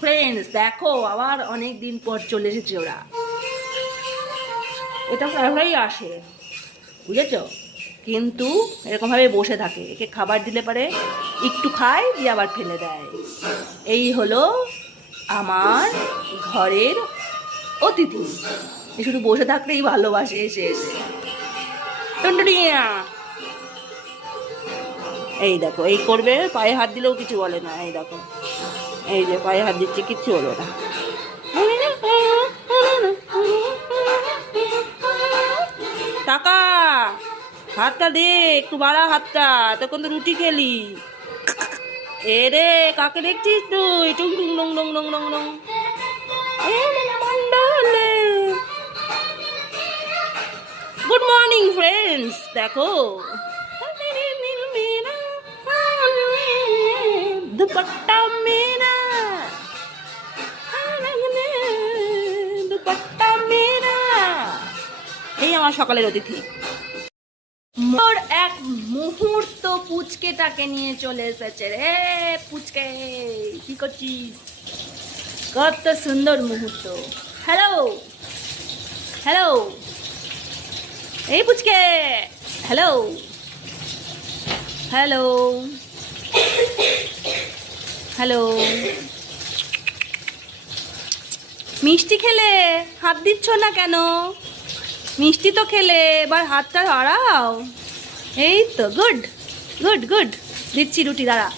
Friends দেখো, আবার অনেক দিন পর চলে এসেছে ওরা। এটা প্রায়ই আসে, বুঝেছ? কিন্তু এরকমভাবে বসে থাকে, একে খাবার দিলে পারে একটু খায় দিয়ে আবার ফেলে দেয়। এই হলো আমার ঘরের অতিথি। এ শুধু বসে থাকতেই ভালোবাসে এসে এসে। টুনটুনিয়া, এই দেখো, এই করবে, পায়ে হাত দিলেও কিছু বলে না। এই দেখো, এই যে পায়ে হাত দিচ্ছে, কিচ্ছু হলো না। টাকা, হাতটা দে, একটু বাড়া হাতটা, তখন তো রুটি খেলি। এ রে, কাকে দেখছিস তুই? টুং টুং ডং ডং ডং ডং ডং। গুড মর্নিং ফ্রেন্ডস, দেখো দুপট্টা মেরা, দুপট্টা মেরা। এই আমার সকালের অতিথি। মোর এক মুহূর্ত পুচকেটাকে নিয়ে চলে এসেছে রে। পুচকে, কি করছিস? কত সুন্দর মুহূর্ত। হ্যালো হ্যালো, এই পুচকে, হ্যালো হ্যালো হ্যালো। মিষ্টি খেলে হাত দিচ্ছ না কেন? মিষ্টি তো খেলে, এবার হাতটা বাড়াও। এই তো, গুড গুড গুড। দিচ্ছি রুটি, দাঁড়া।